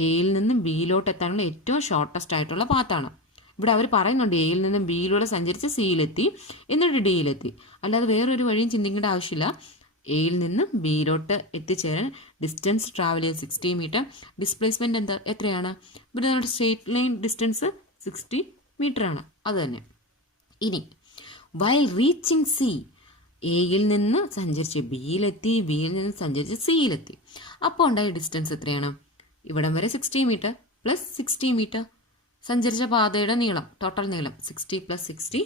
എയിൽ നിന്നും ബിയിലോട്ട് എത്താനുള്ള ഏറ്റവും ഷോർട്ടസ്റ്റ് ആയിട്ടുള്ള പാത്താണ്. ഇവിടെ അവർ പറയുന്നുണ്ട് എയിൽ നിന്നും ബിയിലൂടെ സഞ്ചരിച്ച് സിയിലെത്തി എന്നിട്ട് ഡിയിലെത്തി. അല്ലാതെ വേറൊരു വഴിയും ചിന്തിക്കേണ്ട ആവശ്യമില്ല. എയിൽ നിന്നും ബിയിലോട്ട് എത്തിച്ചേരാൻ ഡിസ്റ്റൻസ് ട്രാവൽ ചെയ്ത് 60 മീറ്റർ. ഡിസ്പ്ലേസ്മെൻറ്റ് എത്രയാണ്? ഇവിടെ നമ്മുടെ സ്ട്രെയിറ്റ് ലൈൻ ഡിസ്റ്റൻസ് 60 മീറ്റർ ആണ്. അത് തന്നെ. ഇനി വൈൽ റീച്ചിങ് സി, എയിൽ നിന്ന് സഞ്ചരിച്ച് ബിയിലെത്തി, ബിയിൽ നിന്ന് സഞ്ചരിച്ച് സിയിലെത്തി. അപ്പോൾ ഉണ്ടായ ഡിസ്റ്റൻസ് എത്രയാണ്? ഇവിടം വരെ 60 മീറ്റർ പ്ലസ് 60 മീറ്റർ. സഞ്ചരിച്ച പാതയുടെ നീളം, ടോട്ടൽ നീളം 60 + 60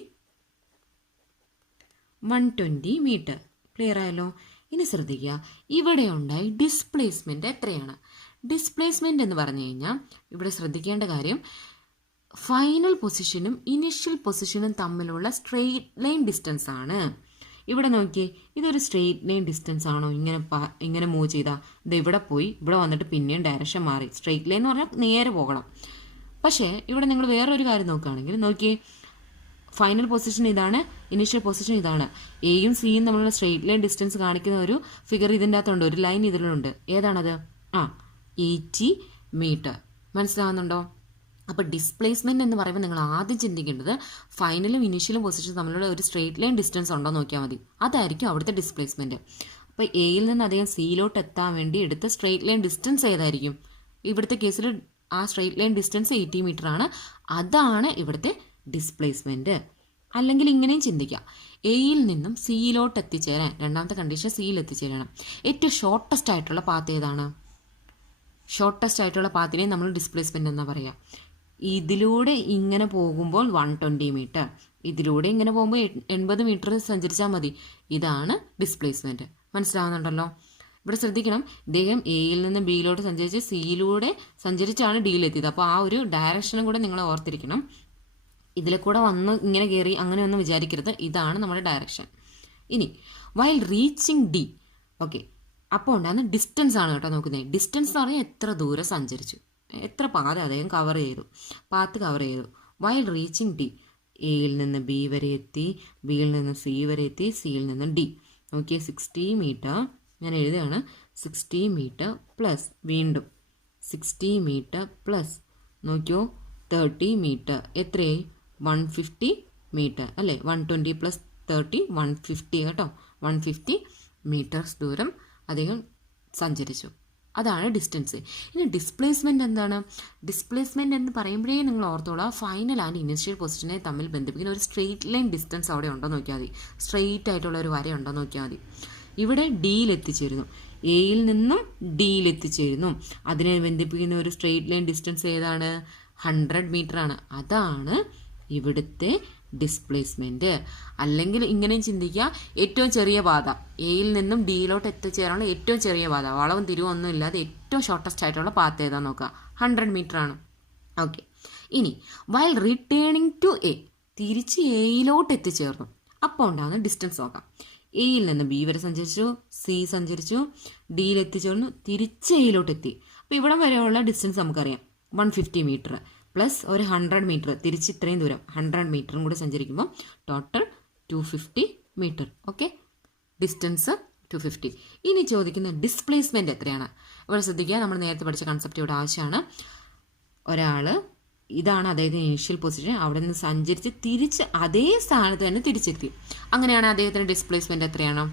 120 മീറ്റർ. ക്ലിയർ ആയല്ലോ? ഇനി ശ്രദ്ധിക്കുക, ഇവിടെ ഉണ്ടായി ഡിസ്പ്ലേസ്മെൻറ്റ് എത്രയാണ്? ഡിസ്പ്ലേസ്മെൻറ്റ് എന്ന് പറഞ്ഞു കഴിഞ്ഞാൽ ഇവിടെ ശ്രദ്ധിക്കേണ്ട കാര്യം, ഫൈനൽ പൊസിഷനും ഇനിഷ്യൽ പൊസിഷനും തമ്മിലുള്ള സ്ട്രെയിറ്റ് ലൈൻ ഡിസ്റ്റൻസ് ആണ്. ഇവിടെ നോക്കിയേ, ഇതൊരു സ്ട്രെയിറ്റ് ലൈൻ ഡിസ്റ്റൻസ് ആണോ? ഇങ്ങനെ മൂവ് ചെയ്താൽ ഇത് ഇവിടെ പോയി ഇവിടെ വന്നിട്ട് പിന്നെയും ഡയറക്ഷൻ മാറി. സ്ട്രെയിറ്റ് ലൈൻ എന്ന് പറഞ്ഞാൽ നേരെ പോകണം. പക്ഷേ ഇവിടെ നിങ്ങൾ വേറൊരു കാര്യം നോക്കുകയാണെങ്കിൽ നോക്കിയേ, ഫൈനൽ പൊസിഷൻ ഇതാണ്, ഇനീഷ്യൽ പൊസിഷൻ ഇതാണ്. എയും സിയും തമ്മിലുള്ള സ്ട്രെയിറ്റ് ലൈൻ ഡിസ്റ്റൻസ് കാണിക്കുന്ന ഒരു ഫിഗർ ഇതിൻ്റെ അകത്തുണ്ട്, ഒരു ലൈൻ ഇതിലുണ്ട്. ഏതാണത്? 80 മീറ്റർ. മനസ്സിലാവുന്നുണ്ടോ? അപ്പോൾ ഡിസ്പ്ലേസ്മെൻറ്റ് എന്ന് പറയുമ്പോൾ നിങ്ങൾ ആദ്യം ചിന്തിക്കേണ്ടത് ഫൈനലും ഇനീഷ്യലും പൊസിഷനും തമ്മിലുള്ള ഒരു സ്ട്രെയിറ്റ് ലൈൻ ഡിസ്റ്റൻസ് ഉണ്ടോ നോക്കിയാൽ മതി. അതായിരിക്കും അവിടുത്തെ ഡിസ്പ്ലേസ്മെൻറ്റ്. അപ്പോൾ എയിൽ നിന്ന് അദ്ദേഹം സിയിലോട്ട് എത്താൻ വേണ്ടി എടുത്ത സ്ട്രെയിറ്റ് ലൈൻ ഡിസ്റ്റൻസ് ഏതായിരിക്കും? ഇവിടുത്തെ കേസിൽ ആ സ്ട്രെയിറ്റ് ലൈൻ ഡിസ്റ്റൻസ് 80 മീറ്റർ ആണ്. അതാണ് ഇവിടുത്തെ ഡിസ്പ്ലേസ്മെൻറ്റ്. അല്ലെങ്കിൽ ഇങ്ങനെയും ചിന്തിക്കാം, എയിൽ നിന്നും സിയിലോട്ട് എത്തിച്ചേരാൻ, രണ്ടാമത്തെ കണ്ടീഷൻ സിയിൽ എത്തിച്ചേരണം, ഏറ്റവും ഷോർട്ടസ്റ്റ് ആയിട്ടുള്ള പാത്ത് ഏതാണ്? ഷോർട്ടസ്റ്റ് ആയിട്ടുള്ള പാത്തിനെ നമ്മൾ ഡിസ്പ്ലേസ്മെൻറ്റ് എന്നാ പറയുക. ഇതിലൂടെ ഇങ്ങനെ പോകുമ്പോൾ 120 മീറ്റർ, ഇതിലൂടെ ഇങ്ങനെ പോകുമ്പോൾ 80 മീറ്റർ സഞ്ചരിച്ചാൽ മതി. ഇതാണ് ഡിസ്പ്ലേസ്മെൻറ്റ്. മനസ്സിലാവുന്നുണ്ടല്ലോ? ഇവിടെ ശ്രദ്ധിക്കണം, ഇദ്ദേഹം എയിൽ നിന്ന് ബിയിലോട്ട് സഞ്ചരിച്ച് സിയിലൂടെ സഞ്ചരിച്ചാണ് ഡിയിലെത്തിയത്. അപ്പോൾ ആ ഒരു ഡയറക്ഷനും കൂടെ നിങ്ങൾ ഓർത്തിരിക്കണം. ഇതിലെ കൂടെ വന്ന് ഇങ്ങനെ കയറി അങ്ങനെ ഒന്നും വിചാരിക്കരുത്. ഇതാണ് നമ്മുടെ ഡയറക്ഷൻ. ഇനി വൈൽ റീച്ചിങ് ഡി, ഓക്കെ, അപ്പോൾ ഉണ്ടാകുന്ന ഡിസ്റ്റൻസ് ആണ് കേട്ടോ നോക്കുന്നത്. ഡിസ്റ്റൻസ് എന്ന് പറഞ്ഞാൽ എത്ര ദൂരം സഞ്ചരിച്ചു, എത്ര പാത അദ്ദേഹം കവർ ചെയ്തു, പാത്ത് കവർ ചെയ്തു. വൈൽ റീച്ചിങ് ഡി, എയിൽ നിന്ന് ബി വരെ എത്തി, ബിയിൽ നിന്ന് സി വരെ എത്തി, സിയിൽ നിന്ന് ഡി. നോക്കിയേ, 60 മീറ്റർ ഞാൻ എഴുതുകയാണ്. 60 മീറ്റർ പ്ലസ് വീണ്ടും 60 മീറ്റർ പ്ലസ് നോക്കിയോ 30 മീറ്റർ. എത്രയായി? 150 മീറ്റർ അല്ലേ? 120 + 30 150 കേട്ടോ. 150 മീറ്റേഴ്സ് ദൂരം അദ്ദേഹം സഞ്ചരിച്ചു. അതാണ് ഡിസ്റ്റൻസ്. ഇനി ഡിസ്പ്ലേസ്മെൻറ്റ് എന്താണ്? ഡിസ്പ്ലേസ്മെൻറ്റ് എന്ന് പറയുമ്പോഴേ നിങ്ങൾ ഓർത്തോളാം, ഫൈനൽ ആൻഡ് ഇനിഷ്യൽ പൊസിഷനെ തമ്മിൽ ബന്ധിപ്പിക്കുന്ന ഒരു സ്ട്രെയിറ്റ് ലൈൻ ഡിസ്റ്റൻസ് അവിടെ ഉണ്ടോ നോക്കിയാൽ മതി. സ്ട്രെയിറ്റ് ആയിട്ടുള്ള ഒരു വര ഉണ്ടോ നോക്കിയാൽ മതി. ഇവിടെ ഡിയിൽ എത്തിച്ചേരുന്നു, എയിൽ നിന്നും ഡിയിൽ എത്തിച്ചേരുന്നു. അതിനെ ബന്ധിപ്പിക്കുന്ന ഒരു സ്ട്രെയിറ്റ് ലൈൻ ഡിസ്റ്റൻസ് ഏതാണ്? 100 മീറ്റർ ആണ്. അതാണ് ഇവിടുത്തെ ഡിസ്പ്ലേസ്മെൻറ്റ്. അല്ലെങ്കിൽ ഇങ്ങനെയും ചിന്തിക്കുക, ഏറ്റവും ചെറിയ പാത, എയിൽ നിന്നും ഡിയിലോട്ട് എത്തിച്ചേരാനുള്ള ഏറ്റവും ചെറിയ പാത, വളവും തിരിവും ഒന്നും ഇല്ലാതെ ഏറ്റവും ഷോർട്ടസ്റ്റ് ആയിട്ടുള്ള പാത്ത് ഏതാ നോക്കുക, 100 മീറ്റർ ആണ്. ഓക്കെ. ഇനി വൈൽ റിട്ടേണിങ് ടു എ, തിരിച്ച് എയിലോട്ട് എത്തിച്ചേർന്നു. അപ്പോൾ ഉണ്ടാകുന്ന ഡിസ്റ്റൻസ് നോക്കാം. എയിൽ നിന്ന് ബി വരെ സഞ്ചരിച്ചു, സി സഞ്ചരിച്ചു, ഡിയിൽ എത്തിച്ചേർന്നു, തിരിച്ച് എയിലോട്ട് എത്തി. അപ്പോൾ ഇവിടം വരെയുള്ള ഡിസ്റ്റൻസ് നമുക്കറിയാം, 150 മീറ്റർ പ്ലസ് ഒരു 100 മീറ്റർ, തിരിച്ച് ഇത്രയും ദൂരം 100 മീറ്ററും കൂടെ സഞ്ചരിക്കുമ്പോൾ ടോട്ടൽ 250 മീറ്റർ. Okay, distance 250. ഇനി ചോദിക്കുന്ന ഡിസ്പ്ലേസ്മെൻറ്റ് എത്രയാണ്? ഇവിടെ ശ്രദ്ധിക്കുക, നമ്മൾ നേരത്തെ പഠിച്ച കൺസെപ്റ്റ് ഇവിടെ ആവശ്യമാണ്. ഒരാൾ, ഇതാണ് അദ്ദേഹത്തിൻ്റെ ഇനീഷ്യൽ പൊസിഷൻ, അവിടെ നിന്ന് സഞ്ചരിച്ച് തിരിച്ച് അതേ സ്ഥാനത്ത് തന്നെ തിരിച്ചെത്തി. അങ്ങനെയാണ് അദ്ദേഹത്തിൻ്റെ ഡിസ്പ്ലേസ്മെൻറ്റ് എത്രയാണ്?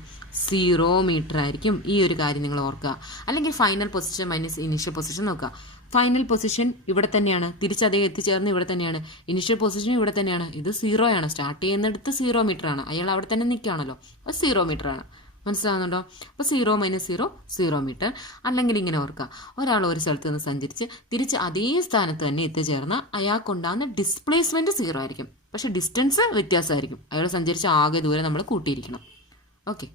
0 മീറ്റർ ആയിരിക്കും. ഈ ഒരു കാര്യം നിങ്ങൾ ഓർക്കുക. അല്ലെങ്കിൽ final position minus initial position നോക്കുക. ഫൈനൽ പൊസിഷൻ ഇവിടെ തന്നെയാണ്, തിരിച്ച് അദ്ദേഹം എത്തിച്ചേർന്ന് ഇവിടെ തന്നെയാണ്. ഇനീഷ്യൽ പൊസിഷൻ ഇവിടെ തന്നെയാണ്. ഇത് 0 ആണ്, സ്റ്റാർട്ട് ചെയ്യുന്നിടത്ത് 0 മീറ്റർ ആണ്. അയാൾ അവിടെ തന്നെ നിൽക്കുകയാണല്ലോ, അത് 0 മീറ്റർ ആണ്. മനസ്സിലാകുന്നുണ്ടോ? അപ്പോൾ 0 - 0 0 മീറ്റർ. അല്ലെങ്കിൽ ഇങ്ങനെ ഓർക്കുക, ഒരാൾ ഒരു സ്ഥലത്ത് നിന്ന് സഞ്ചരിച്ച് തിരിച്ച് അതേ സ്ഥാനത്ത് തന്നെ എത്തിച്ചേർന്ന അയാൾക്കുണ്ടാകുന്ന ഡിസ്പ്ലേസ്മെൻറ്റ് 0 ആയിരിക്കും. പക്ഷേ ഡിസ്റ്റൻസ് വ്യത്യാസമായിരിക്കും. അയാൾ സഞ്ചരിച്ച ആകെ ദൂരം നമ്മൾ കൂട്ടിയിരിക്കണം. ഓക്കെ.